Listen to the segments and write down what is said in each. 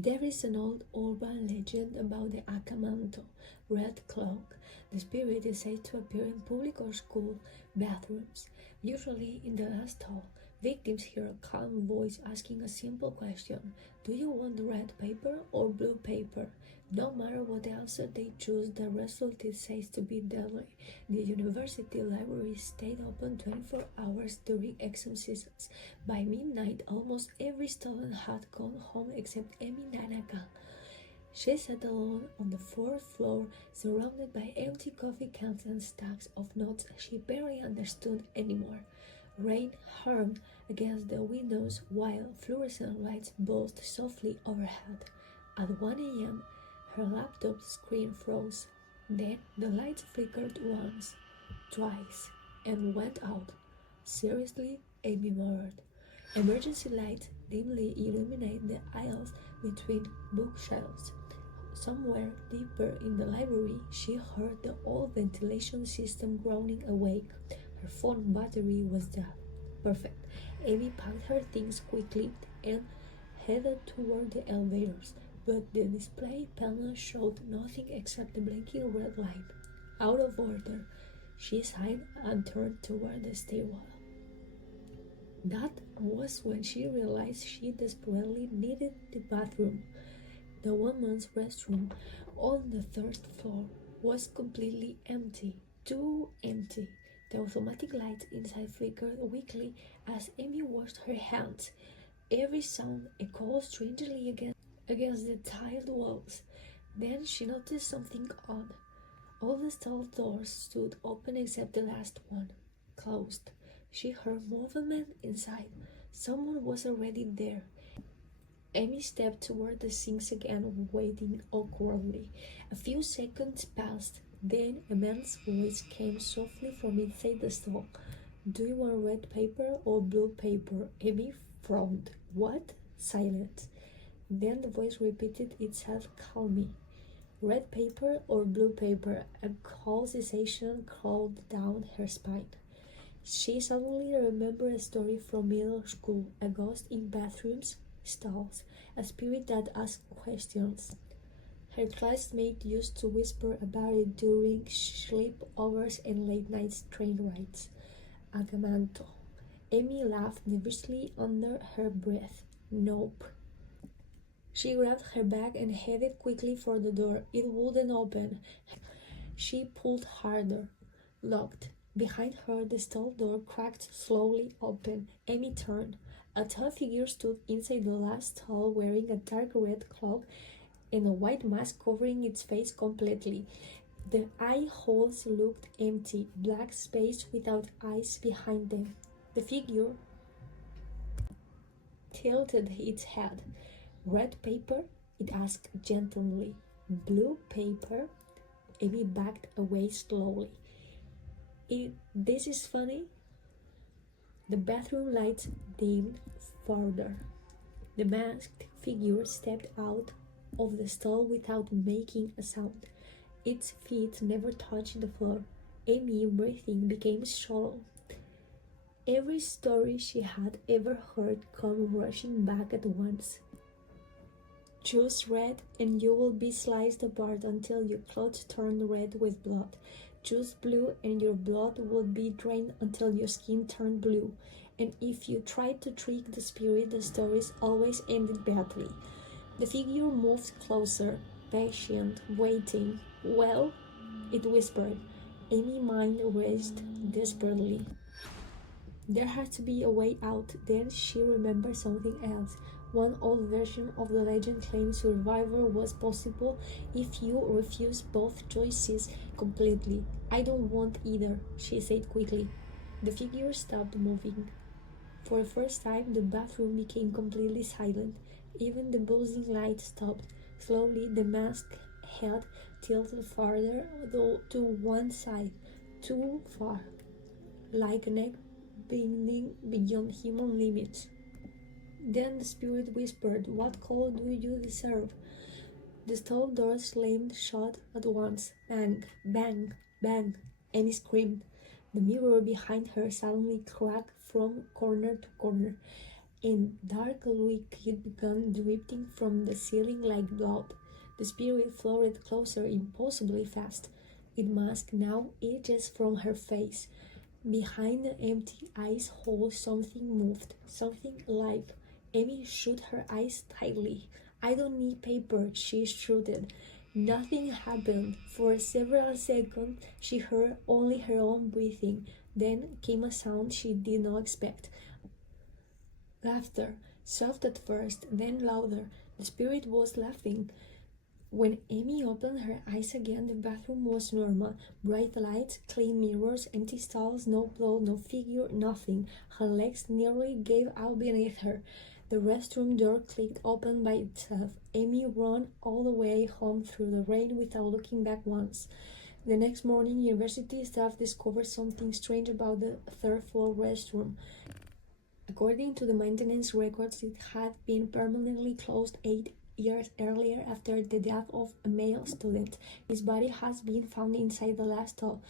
There is an old urban legend about the Akamanto, red cloak. The spirit is said to appear in public or school bathrooms, usually in the last hall. Victims hear a calm voice asking a simple question: do you want red paper or blue paper? No matter what answer they choose, the result is said to be deadly. The university library stayed open 24 hours during exam seasons. By midnight, almost every student had gone home except Emi Nanaka. She sat alone on the fourth floor, surrounded by empty coffee cans and stacks of notes she barely understood anymore. Rain hummed against the windows while fluorescent lights buzzed softly overhead. At 1 a.m., her laptop screen froze. Then the lights flickered once, twice, and went out. Seriously, Amy murmured. Emergency lights dimly illuminate the aisles between bookshelves. Somewhere deeper in the library, she heard the old ventilation system groaning awake. Her phone battery was dead. Perfect. Amy packed her things quickly and headed toward the elevators, but the display panel showed nothing except the blinking red light. Out of order, she sighed and turned toward the stairwell. That was when she realized she desperately needed the bathroom. The woman's restroom on the third floor was completely empty, too empty. The automatic lights inside flickered weakly as Amy washed her hands. Every sound echoed strangely against the tiled walls. Then she noticed something odd. All the stall doors stood open except the last one, closed. She heard movement inside. Someone was already there. Amy stepped toward the sinks again, waiting awkwardly. A few seconds passed. Then a man's voice came softly from inside the stall. Do you want red paper or blue paper? Amy frowned. What? Silence. Then the voice repeated itself calmly. Red paper or blue paper? A cold sensation crawled down her spine. She suddenly remembered a story from middle school, a ghost in bathrooms, stalls, a spirit that asked questions. Her classmates used to whisper about it during sleepovers and late-night train rides. Agamanto. Amy laughed nervously under her breath. Nope. She grabbed her bag and headed quickly for the door. It wouldn't open. She pulled harder. Locked. Behind her, the stall door cracked slowly open. Amy turned. A tall figure stood inside the last stall wearing a dark red cloak and a white mask covering its face completely. The eye holes looked empty, black space without eyes behind them. The figure tilted its head. Red paper? It asked gently. Blue paper? Amy backed away slowly. This is funny. The bathroom lights dimmed further. The masked figure stepped out of the stall without making a sound. Its feet never touched the floor. Amy's breathing became shallow. Every story she had ever heard came rushing back at once. Choose red and you will be sliced apart until your clothes turn red with blood. Choose blue and your blood will be drained until your skin turned blue. And if you tried to trick the spirit, the stories always ended badly. The figure moved closer, patient, waiting. Well, it whispered. Amy's mind raced desperately. There had to be a way out. Then she remembered something else. One old version of the legend claimed survival was possible if you refused both choices completely. I don't want either, she said quickly. The figure stopped moving. For the first time, the bathroom became completely silent. Even the buzzing light stopped. Slowly, the masked head tilted farther to one side, too far, like a neck bending beyond human limits. Then the spirit whispered, "What color do you deserve?" The stall door slammed shut at once. Bang, bang, bang. Amy screamed. The mirror behind her suddenly cracked from corner to corner. and dark liquid began dripping from the ceiling like blood. The spirit floated closer impossibly fast. Its mask now edges from her face. Behind the empty ice hole something moved, something alive. Amy shut her eyes tightly. "I don't need paper," she shouted. Nothing happened. For several seconds she heard only her own breathing. Then came a sound she did not expect. Laughter, soft at first, then louder. The spirit was laughing. When Amy opened her eyes again, the bathroom was normal. Bright lights, clean mirrors, empty stalls, no blood, no figure, nothing. Her legs nearly gave out beneath her. The restroom door clicked open by itself. Amy ran all the way home through the rain without looking back once. The next morning, university staff discovered something strange about the third-floor restroom. According to the maintenance records, it had been permanently closed 8 years earlier after the death of a male student. His body has been found inside the last stall.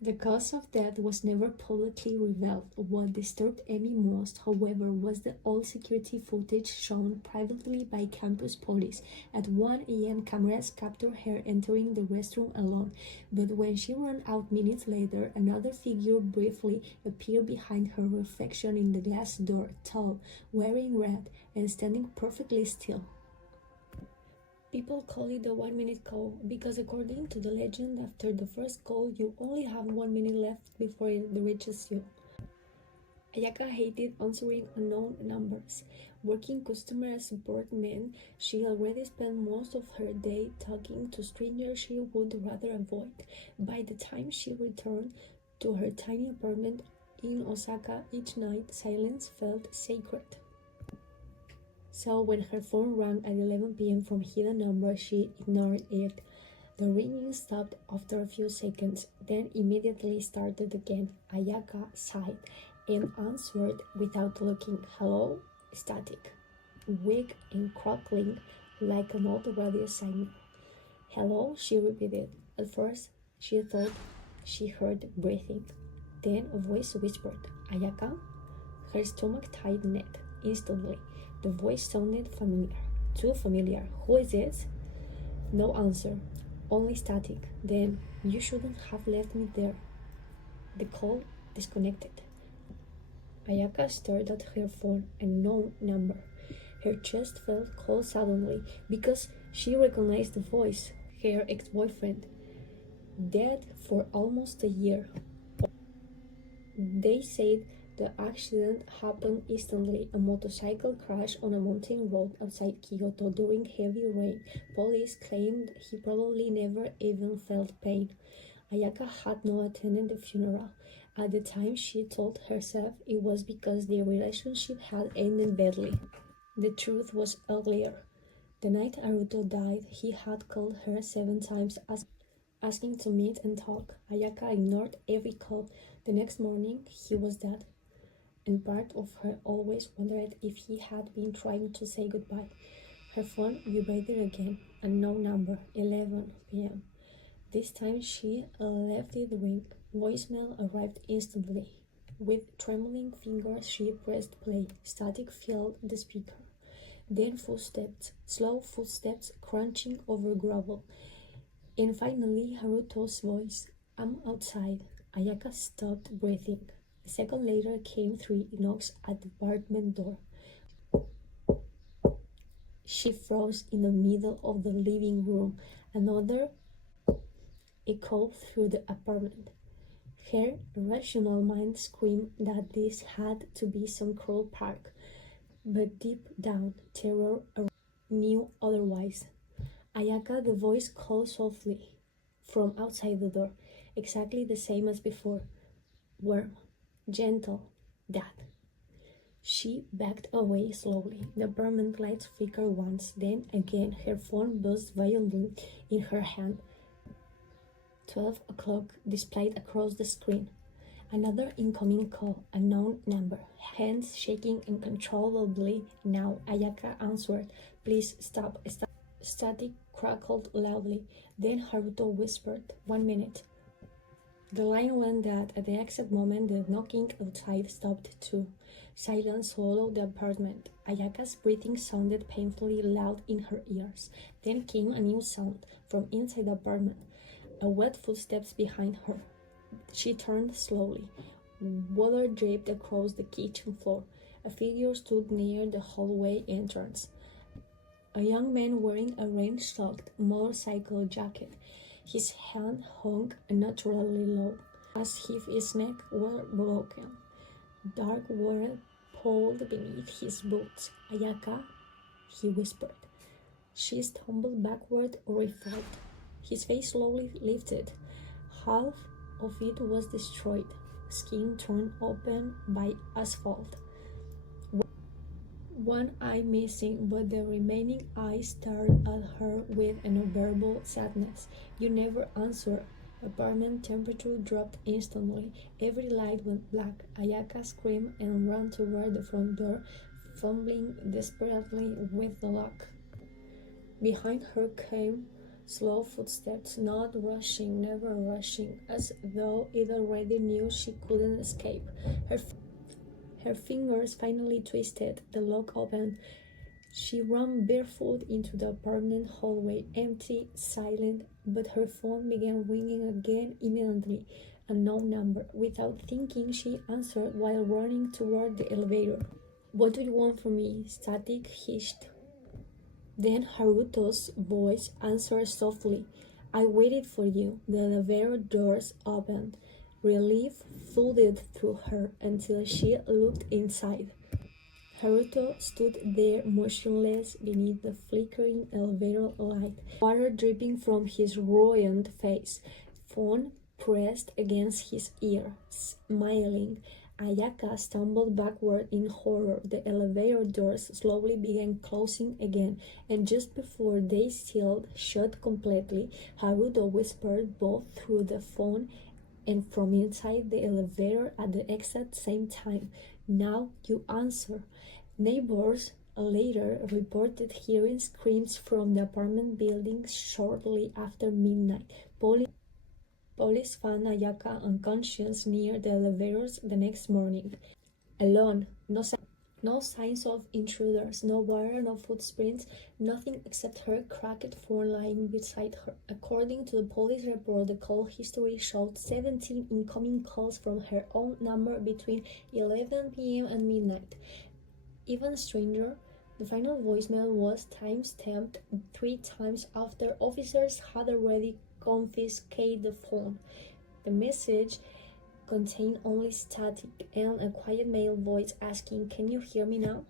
The cause of death was never publicly revealed. What disturbed Amy most, however, was the old security footage shown privately by campus police. At 1 a.m., cameras captured her entering the restroom alone, but when she ran out minutes later, another figure briefly appeared behind her reflection in the glass door, tall, wearing red, and standing perfectly still. People call it the 1 minute call because, according to the legend, after the first call, you only have 1 minute left before it reaches you. Ayaka hated answering unknown numbers. Working customer support meant she already spent most of her day talking to strangers she would rather avoid. By the time she returned to her tiny apartment in Osaka each night, silence felt sacred. So when her phone rang at 11 p.m. from a hidden number, she ignored it. The ringing stopped after a few seconds, then immediately started again. Ayaka sighed and answered without looking. "Hello?" Static, weak and crackling like an old radio signal. "Hello?" she repeated. At first, she thought she heard breathing. Then a voice whispered, "Ayaka?" Her stomach tightened instantly. The voice sounded familiar, too familiar. "Who is it?" No answer, only static. Then, "You shouldn't have left me there." The call disconnected. Ayaka stared at her phone, a known number. Her chest felt cold suddenly because she recognized the voice. Her ex-boyfriend, dead for almost a year. They said the accident happened instantly, a motorcycle crash on a mountain road outside Kyoto during heavy rain. Police claimed he probably never even felt pain. Ayaka had not attended the funeral. At the time, she told herself it was because their relationship had ended badly. The truth was uglier. The night Haruto died, he had called her 7 times asking to meet and talk. Ayaka ignored every call. The next morning, he was dead. And part of her always wondered if he had been trying to say goodbye. Her phone vibrated again, a no number, 11 p.m. This time she left it ring. Voicemail arrived instantly. With trembling fingers she pressed play. Static filled the speaker. Then footsteps, slow footsteps crunching over gravel. And finally Haruto's voice. "I'm outside." Ayaka stopped breathing. A second later came 3 knocks at the apartment door. She froze in the middle of the living room. Another echoed through the apartment. Her rational mind screamed that this had to be some cruel prank, but deep down, terror knew otherwise. "Ayaka," the voice called softly from outside the door, exactly the same as before. Warm, gentle, that. She backed away slowly. The apartment lights flickered once, then again. Her phone buzzed violently in her hand. 12 o'clock displayed across the screen. Another incoming call, a known number. Hands shaking uncontrollably now. Ayaka answered. "Please stop." Static crackled loudly. Then Haruto whispered, "1 minute." The line went that at the exact moment the knocking outside stopped too. Silence swallowed the apartment. Ayaka's breathing sounded painfully loud in her ears. Then came a new sound from inside the apartment, a wet footsteps behind her. She turned slowly. Water dripped across the kitchen floor. A figure stood near the hallway entrance. A young man wearing a rain-soaked motorcycle jacket. His hand hung unnaturally low, as if his neck were broken. Dark water pooled beneath his boots. "Ayaka," he whispered. She stumbled backward, horrified. His face slowly lifted. Half of it was destroyed, skin torn open by asphalt. One eye missing, but the remaining eye stared at her with an unbearable sadness. "You never answer." Apartment temperature dropped instantly. Every light went black. Ayaka screamed and ran toward the front door, fumbling desperately with the lock. Behind her came slow footsteps, not rushing, never rushing, as though it already knew she couldn't escape. Her fingers finally twisted, the lock opened. She ran barefoot into the apartment hallway, empty, silent, but her phone began ringing again immediately. A known number. Without thinking, she answered while running toward the elevator. "What do you want from me?" Static hissed. Then Haruto's voice answered softly. "I waited for you." The elevator doors opened. Relief flooded through her until she looked inside. Haruto stood there motionless beneath the flickering elevator light, water dripping from his ruined face, phone pressed against his ear, smiling. Ayaka stumbled backward in horror. The elevator doors slowly began closing again, and just before they sealed shut completely, Haruto whispered both through the phone and from inside the elevator at the exact same time. "Now you answer." Neighbors later reported hearing screams from the apartment building shortly after midnight. Police found Ayaka unconscious near the elevators the next morning. Alone, no signs of intruders, no water, no footprints, nothing except her cracked phone lying beside her. According to the police report, the call history showed 17 incoming calls from her own number between 11 p.m. and midnight. Even stranger, the final voicemail was time-stamped 3 times after officers had already confiscated the phone. The message contained only static and a quiet male voice asking, "Can you hear me now?"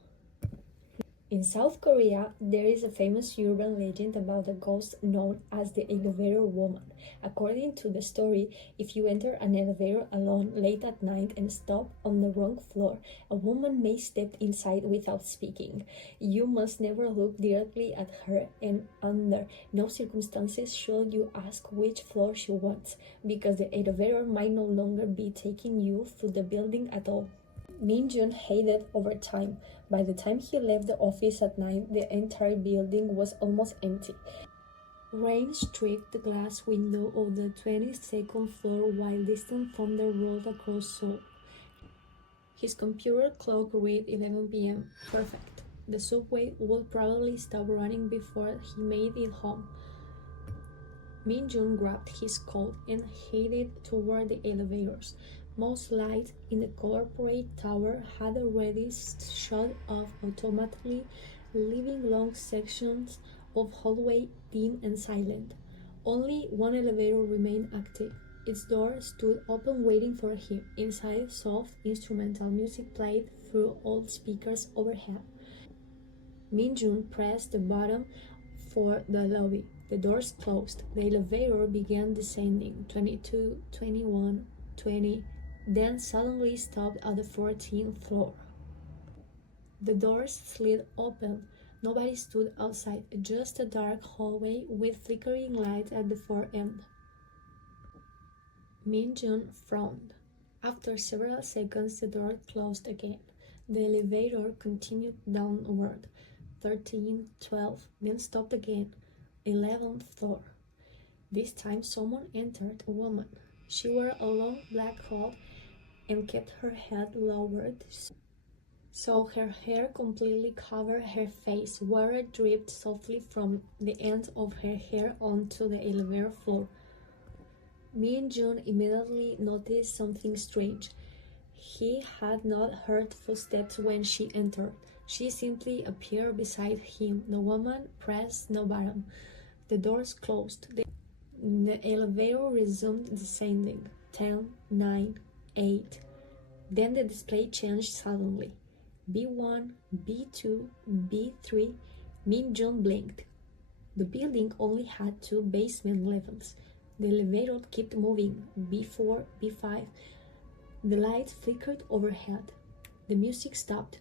In South Korea, there is a famous urban legend about a ghost known as the elevator woman. According to the story, if you enter an elevator alone late at night and stop on the wrong floor, a woman may step inside without speaking. You must never look directly at her, and under no circumstances should you ask which floor she wants, because the elevator might no longer be taking you through the building at all. Minjun hated overtime. By the time he left the office at night, the entire building was almost empty. Rain streaked the glass window of the 22nd floor while distant thunder rolled across Seoul. His computer clock read 11 p.m. Perfect. The subway would probably stop running before he made it home. Minjun grabbed his coat and headed toward the elevators. Most lights in the corporate tower had already shut off automatically, leaving long sections of hallway dim and silent. Only one elevator remained active. Its door stood open waiting for him. Inside, soft instrumental music played through old speakers overhead. Minjun pressed the button for the lobby. The doors closed. The elevator began descending. 22, 21, 20, then suddenly stopped at the 14th floor. The doors slid open. Nobody stood outside, just a dark hallway with flickering lights at the far end. Minjun frowned. After several seconds, the door closed again. The elevator continued downward. 13, 12, then stopped again. 11th floor. This time someone entered, a woman. She wore a long black coat and kept her head lowered so her hair completely covered her face. Water dripped softly from the ends of her hair onto the elevator floor. Min-jun immediately noticed something strange. He had not heard footsteps when she entered. She simply appeared beside him. The woman pressed no button. The doors closed. The elevator resumed descending. 10, 9, 8. Then the display changed suddenly. B1, B2, B3. Min-jun blinked. The building only had 2 basement levels. The elevator kept moving. B4, B5. The lights flickered overhead. The music stopped.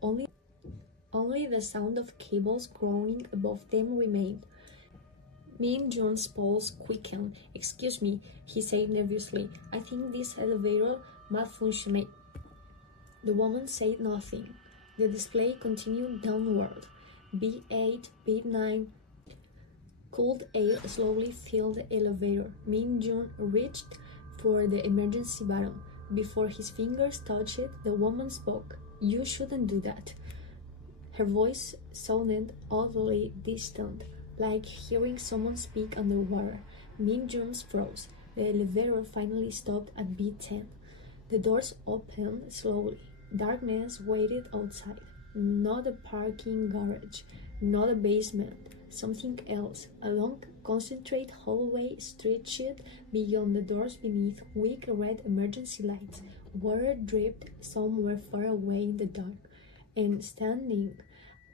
Only the sound of cables groaning above them remained. Min-jun's pulse quickened. "Excuse me," he said nervously. "I think this elevator malfunctioned." The woman said nothing. The display continued downward. B8, B9. Cold air slowly filled the elevator. Min-jun reached for the emergency button. Before his fingers touched it, the woman spoke. "You shouldn't do that." Her voice sounded oddly distant, like hearing someone speak underwater. Min-jun froze. The elevator finally stopped at B10. The doors opened slowly. Darkness waited outside. Not a parking garage, not a basement, something else. A long, concentrated hallway stretched beyond the doors beneath weak red emergency lights. Water dripped somewhere far away in the dark, and standing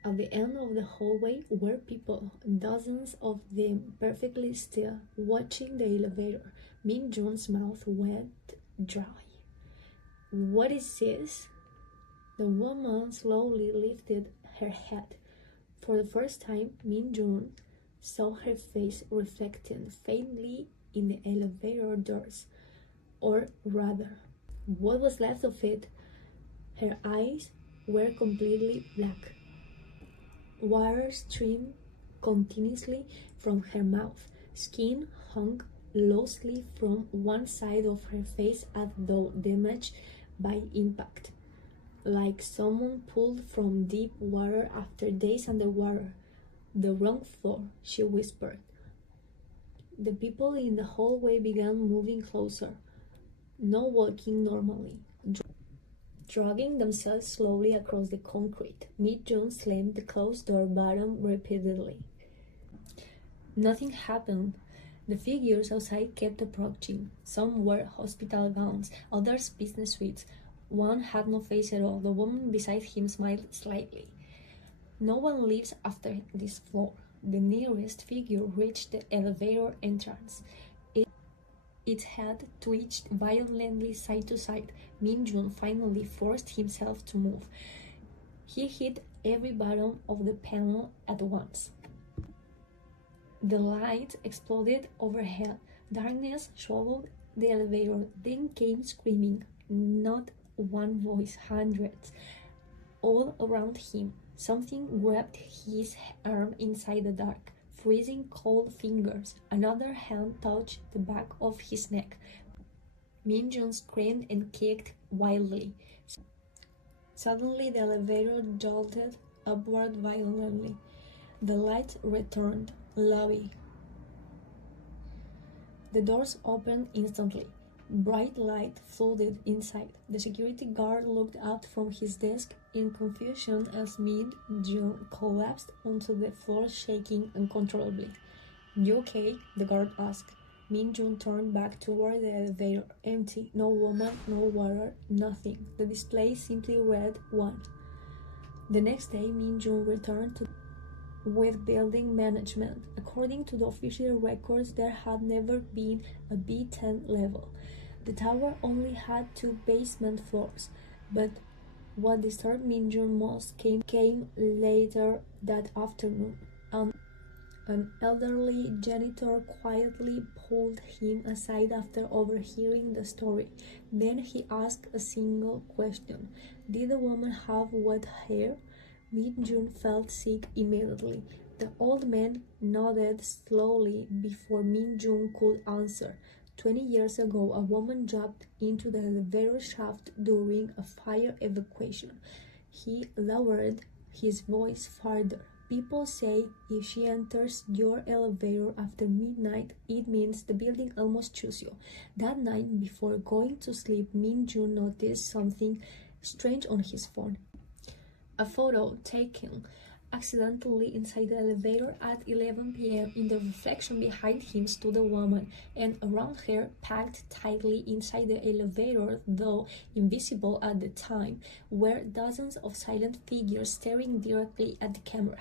at the end of the hallway were people, dozens of them perfectly still, watching the elevator. Min-jun's mouth went dry. "What is this?" The woman slowly lifted her head. For the first time, Min-jun saw her face reflected faintly in the elevator doors. Or rather, what was left of it. Her eyes were completely black. Water streamed continuously from her mouth. Skin hung loosely from one side of her face as though damaged by impact. "Like someone pulled from deep water after days underwater." "The wrong floor," she whispered. The people in the hallway began moving closer, not walking normally, dragging themselves slowly across the concrete. Min-jun slammed the closed door button repeatedly. Nothing happened. The figures outside kept approaching. Some wore hospital gowns, others business suits. One had no face at all. The woman beside him smiled slightly. "No one lives after this floor." The nearest figure reached the elevator entrance. Its head twitched violently side to side. Min-jun finally forced himself to move. He hit every button of the panel at once. The lights exploded overhead. Darkness swallowed the elevator. Then came screaming. Not one voice, hundreds. All around him, something grabbed his arm inside the dark, freezing cold fingers. Another hand touched the back of his neck. Min-jun screamed and kicked wildly. Suddenly, the elevator jolted upward violently. The lights returned. Lobby. The doors opened instantly. Bright light flooded inside. The security guard looked out from his desk in confusion as Min-jun collapsed onto the floor, shaking uncontrollably. "You okay?" the guard asked. Min-jun turned back toward the elevator. Empty. No woman, no water, nothing. The display simply read 1. The next day, Min-jun returned with building management. According to the official records, there had never been a B10 level. The tower only had 2 basement floors, but what disturbed Min-jun most came later that afternoon. An elderly janitor quietly pulled him aside after overhearing the story. Then he asked a single question. Did the woman have wet hair? Min-jun felt sick immediately. The old man nodded slowly before Min-jun could answer. 20 years ago, a woman jumped into the elevator shaft during a fire evacuation. He lowered his voice farther. People say if she enters your elevator after midnight, it means the building almost chose you. That night, before going to sleep, Min Jun noticed something strange on his phone. A photo taken accidentally inside the elevator at 11 p.m. In the reflection behind him stood a woman, and around her, packed tightly inside the elevator, though invisible at the time, were dozens of silent figures staring directly at the camera.